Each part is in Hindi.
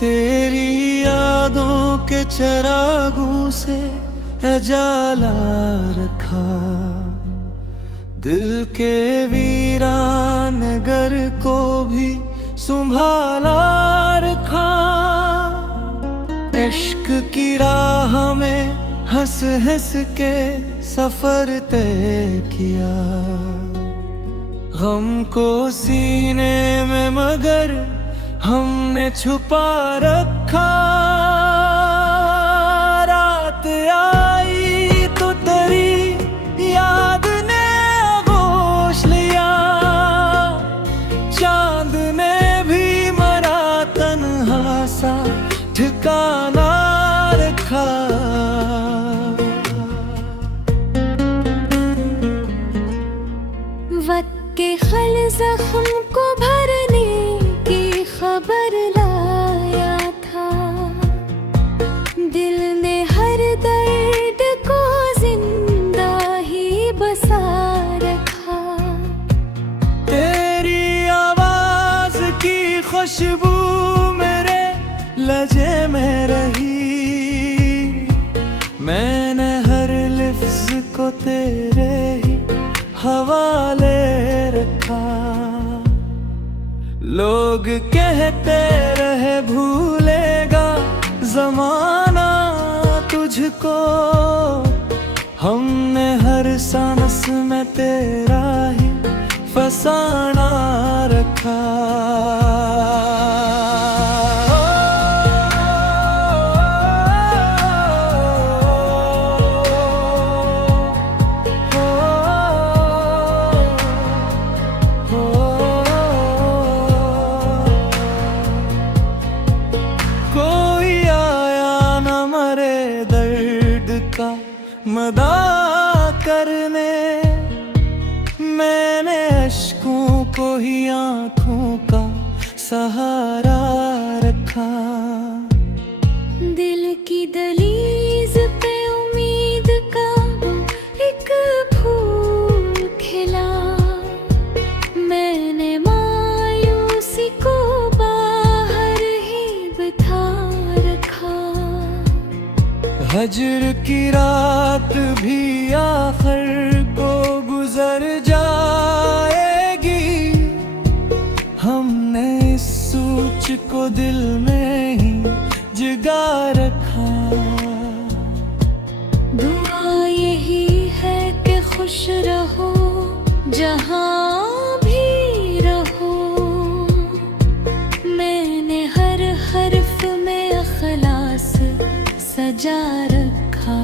तेरी यादों के चरागों से उजाला रखा, दिल के वीरान घर को भी संभाला रखा। इश्क की राह में हंस हंस के सफर तय किया, गम को सीने में मगर हमने छुपा रखा। रात आई तो तेरी याद ने आगोश लिया, चांद ने भी मरा तन्हा सा ठिकाना रखा। वक्त के खल जख्म को भरने की खबर लाया था, दिल ने हर दर्द को जिंदा ही बसा रखा। तेरी आवाज की खुशबू मेरे लजे में रही, मैंने हर लफ्ज को तेरे ही हवाले रखा। लोग कहते रहे भूलेगा जमाना तुझको, हमने हर सांस में तेरा ही फसाना रखा। मदा करने मैंने अश्कों को ही आँखों का सहारा रखा। दिल की दलीज पे उम्मीद का एक फूल खिला, मैंने मायूसी को बाहर ही बिठा रखा। हजर की रात भी आखिर को गुजर जाएगी, हमने इस सोच को दिल में ही जगा रखा। दुआ यही है कि खुश रहो जहाँ भी रहो, मैंने हर हर्फ में अखलास सजा रखा।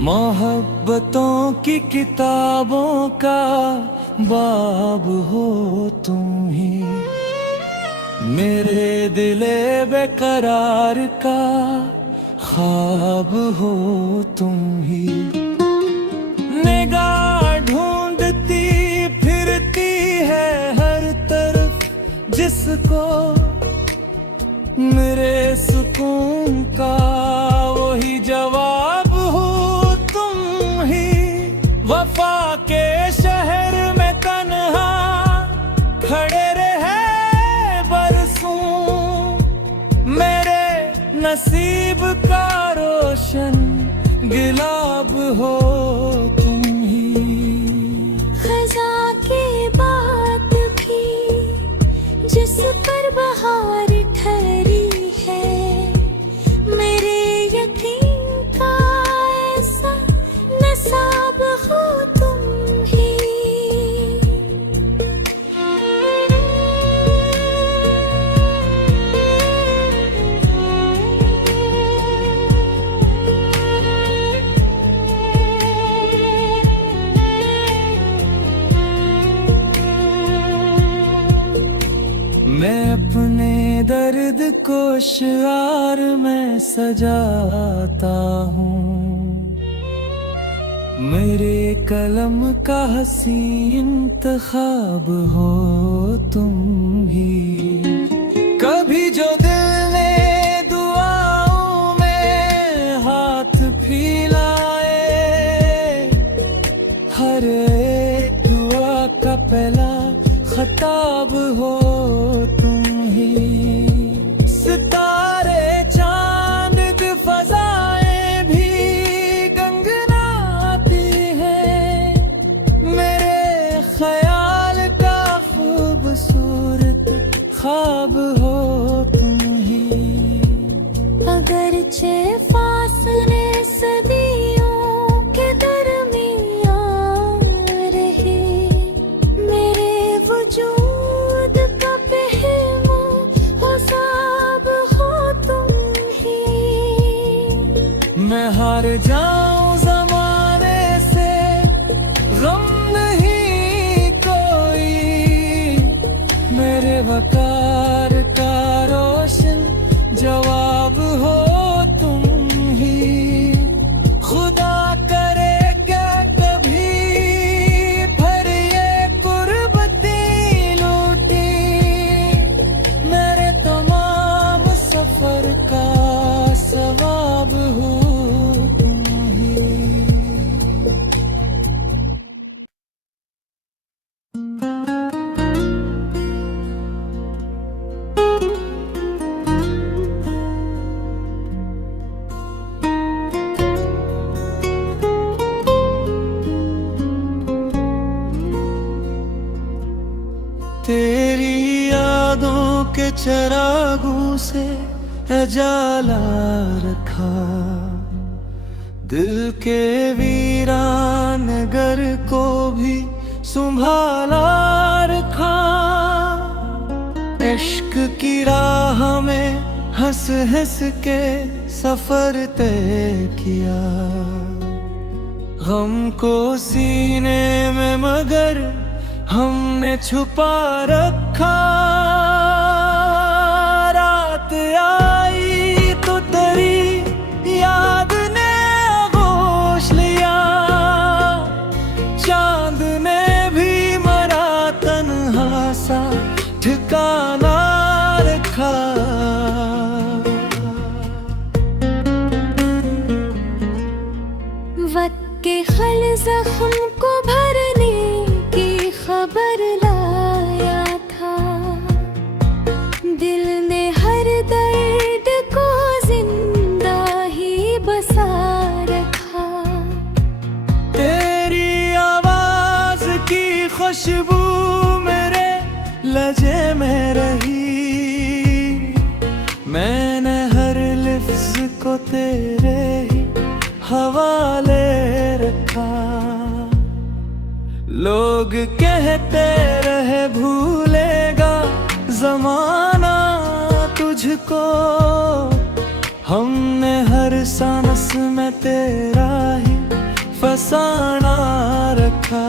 मोहब्बतों की किताबों का बाब हो तुम ही, मेरे दिले बेकरार का ख्वाब हो तुम ही। निगाह ढूंढती फिरती है हर तरफ जिसको, मेरे सुकून का वही जवाब हो तुम ही। वफा के शहर में तन्हा खड़े रहे मेरे नसीब का रोशन गुलाब हो तुम ही। खज़ा की बात भी जिस पर बहार ठहरी है, मेरे यकीन का ऐसा नसाब हो तुम ही। मैं अपने दर्द को शिआर में सजाता हूँ, मेरे कलम का हसी इंतखाब हो तुम ही। कभी जो दिल ने दुआओं में हाथ फैलाए, हर एक दुआ का पहला खताब हो तुम ही। सितारे चांद की फजाएं भी गंगनाती हैं, मेरे ख्याल का खूबसूरत ख्वाब हो तुम ही। अगरचे फासले सदियों के दरमियान रहे, मेरे वजूद का पहलू हिसाब हो तुम ही। मैं हार जाऊं ज़माने से, गम नहीं कोई, मेरे वकार का रोशन जवाब हो तुम ही। खुदा करे क्या कभी फिर ये कुर्बती लूटी, मेरे तमाम सफर का सवाब हो तुम ही। तेरी यादों के चरागों से उजाला रखा, दिल के वीरान घर को भी संभाला रखा। इश्क की राह में हंस हंस के सफर तय किया, गम को सीने में मगर हमने छुपा रखा। रात आई तो तेरी याद ने आगोश लिया, चांद ने भी मरा तन्हा सा ठिकाना रखा। वक्त के खल जख्म को भरने की खबर लाया था, दिल ने हर दर्द को जिंदा ही बसा रखा। तेरी आवाज की खुशबू मेरे लजे में रही, मैंने हर लिफ्ज को तेरे ही हवाले रखा। लोग कहते रहे भूलेगा जमाना तुझको, हमने हर सांस में तेरा ही फसाना रखा।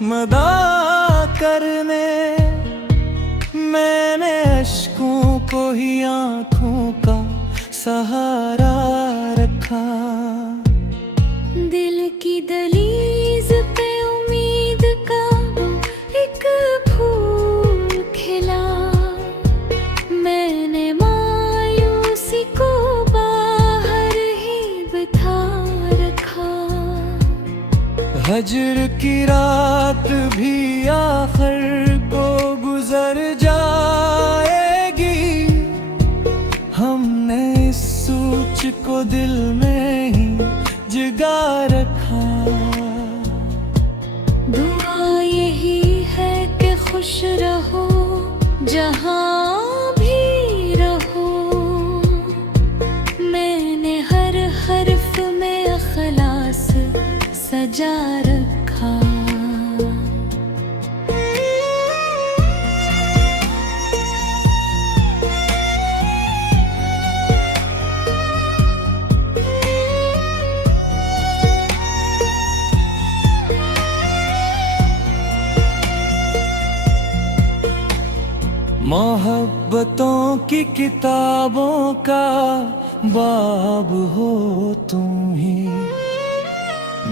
मदा करने मैंने अश्कों को ही आँखों का सहारा रखा। दिल की दलीज पे उम्मीद का एक फूल खिला, मैंने मायूसी को बाहर ही बिठा रखा। हजर की रात भी आखिर को गुजर जाएगी, हमने इस सोच को दिल में ही जगा रखा। दुआ यही है कि खुश रहो जहाँ भी रहो, मैंने हर हर्फ में अखलास सजा रखा। की किताबों का बाब हो तुम ही,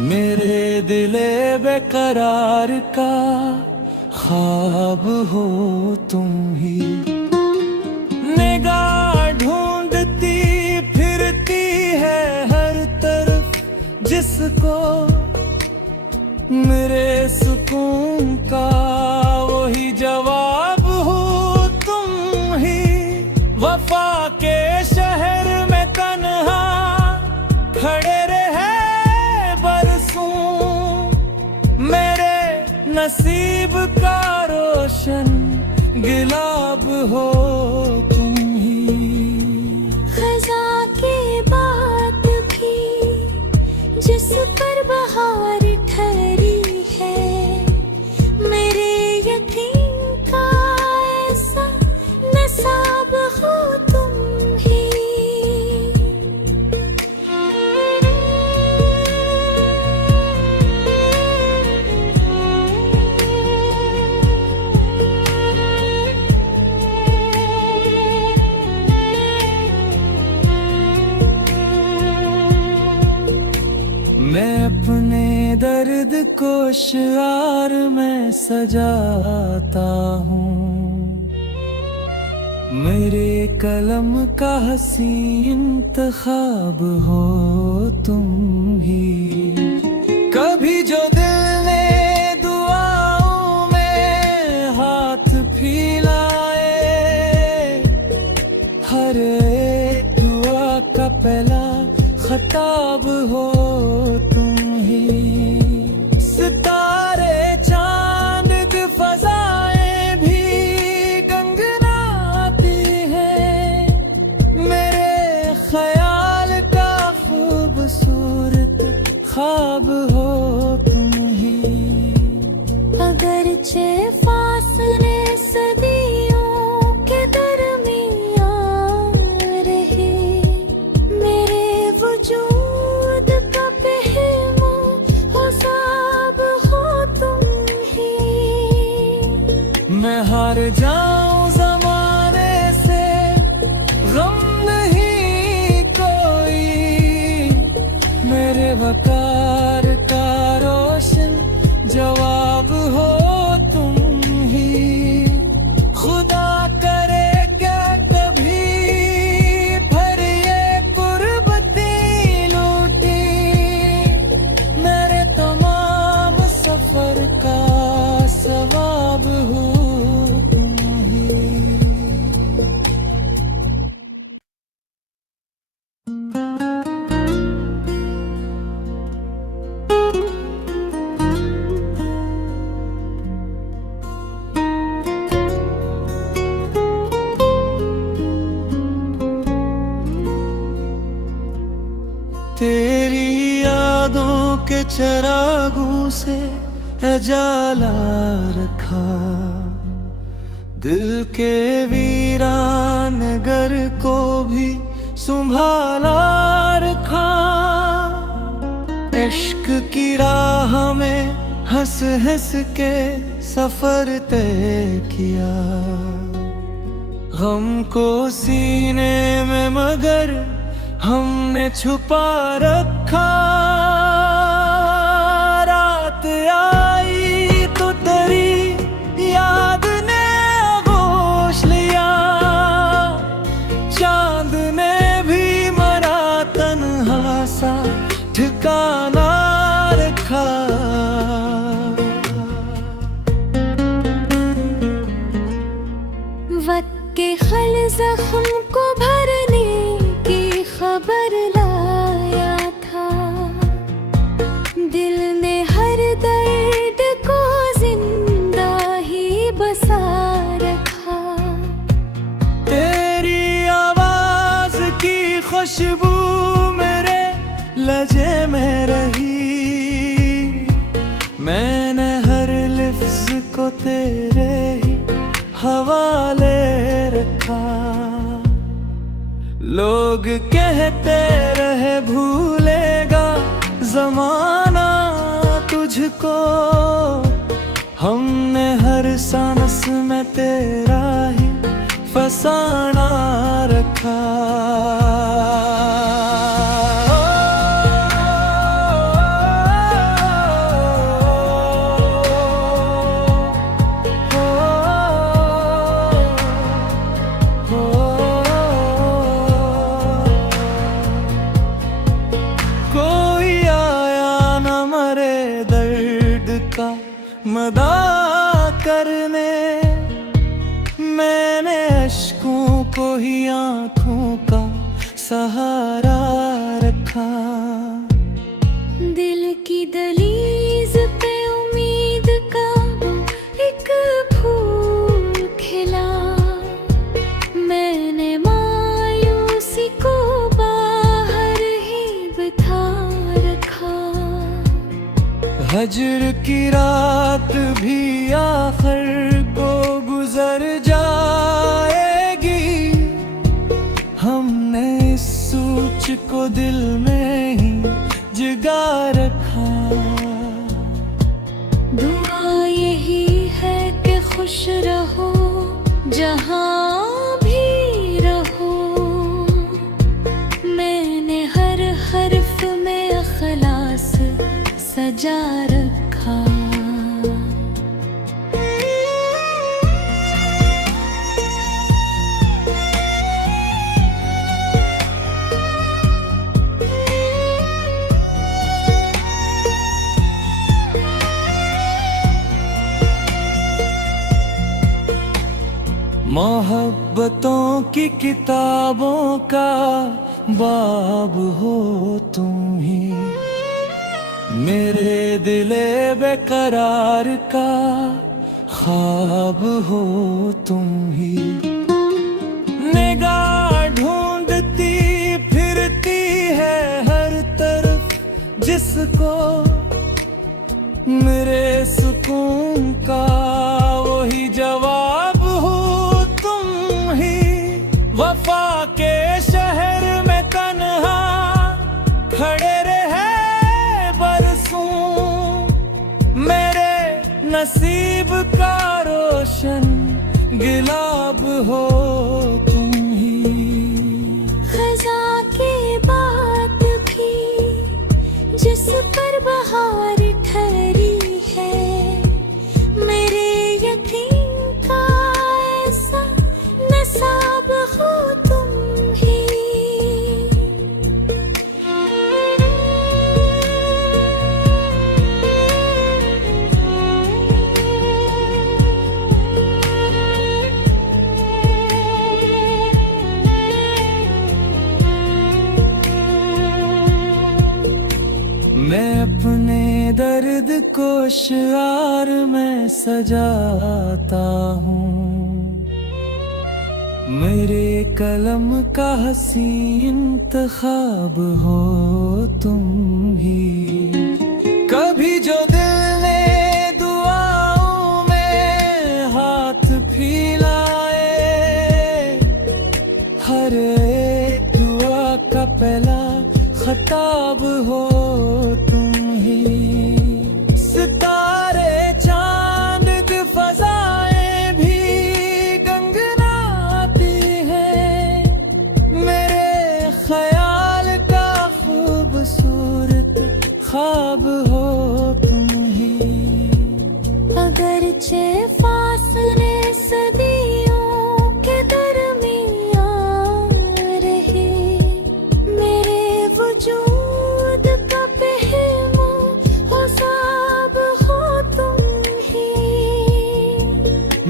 मेरे दिले बेकरार का ख्वाब हो तुम ही। निगाह ढूंढती फिरती है हर तरफ जिसको, मेरे सुकून का वही जवाब हो तुम ही। वफा के शहर में तन्हा खड़े रहे बरसों, मेरे नसीब का रोशन गिलाब हो तुम ही। खजा की बात भी जिस पर बहार ठहरी है, मेरे यकीन का ऐसा नसाब हो तुम ही। मैं अपने दर्द को शिआर में सजाता हूँ, मेरे कलम का हसी इंतखाब हो तुम ही। कभी जो दिल ने दुआओं में हाथ फैलाए, हर एक दुआ का पहला खताब हो तुम ही। सितारे चांद की फजाएं भी गंगनाती हैं, मेरे ख्याल का खूबसूरत ख्वाब हो तुम ही। अगरचे फासले सदियों के दरमियां रहे, मेरे वजूद का पहलू हिसाब हो तुम ही। मैं हार जाऊं ज़माने से गम नहीं कोई, मेरे वकार का रोशन जवाब हो तुम ही। खुदा करे क्या कभी फिर ये कुर्बती लूटी, मेरे तमाम सफर का सवाब हो तुम ही। तेरी यादों के चरागों से उजाला रखा, दिल के वीरान घर को भी संभाला रखा। इश्क की राह में हंस हंस के सफर तय किया, गम को सीने में मगर हमने छुपा रखा। रात आई तो तेरी याद ने आगोश लिया, चांद ने भी मरा तन्हा सा ठिकाना रखा। वक्त के खल जख्म को भरने की खबर लाया था, दिल ने हर दर्द को जिंदा ही बसा रखा। तेरी आवाज की खुशबू मेरे लजे में रही, मैंने हर लिफ्ज को तेरे ही हवाले रखा। लोग कहते रहे भूलेगा जमाना तुझको, हमने हर सांस में तेरा ही फसाना रखा। कोई आया न मरे दर्द का मदाह करने, मैंने अश्कों को ही आँखों का सहारा रखा। दिल की दहलीज पे उम्मीद का एक फूल खिला, मैंने मायूसी को बाहर ही बिठा रखा। हजर की रात भी आखिर को गुजर जाएगी, हमने इस सोच को दिल में ही जगा रखा। दुआ यही है कि खुश रहो जहाँ भी रहो, मैंने हर हर्फ में इखलास सजा रखा। मोहब्बतों की किताबों का बाब हो तुम ही, मेरे दिले बेकरार का ख्वाब हो तुम ही। निगाह ढूंढती फिरती है हर तरफ जिसको, मेरे सुकून का वही जवाब हो तुम ही। वफा के शहर में तन्हा खड़े रहे बरसों, मेरे नसीब का रोशन गिलाब हो तुम ही। खजा की बात भी जिस पर बहार ठहरी है, मेरे यकीन का ऐसा नसाब हो तुम ही। मैं अपने दर्द को शिआर में सजाता हूँ, मेरे कलम का हसी इंतखाब हो तुम ही। कभी जो दिल ने दुआओं में हाथ फैलाए, हर एक दुआ का पहला खताब हो तुम ही। सितारे चांद की फजाएं भी गंगनाती हैं, मेरे ख्याल का खूबसूरत ख्वाब हो तुम ही। अगरचे फासले सदियों के दरमियान रहे, मेरे वजूद का पहलू हिसाब हो तुम ही।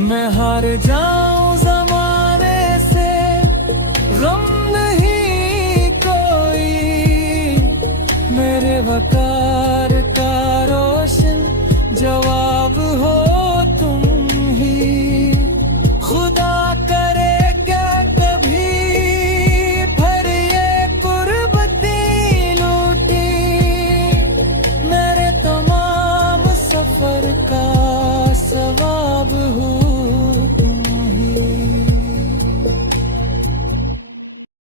मैं हार जाऊं जमाने से गम नहीं कोई, मेरे वका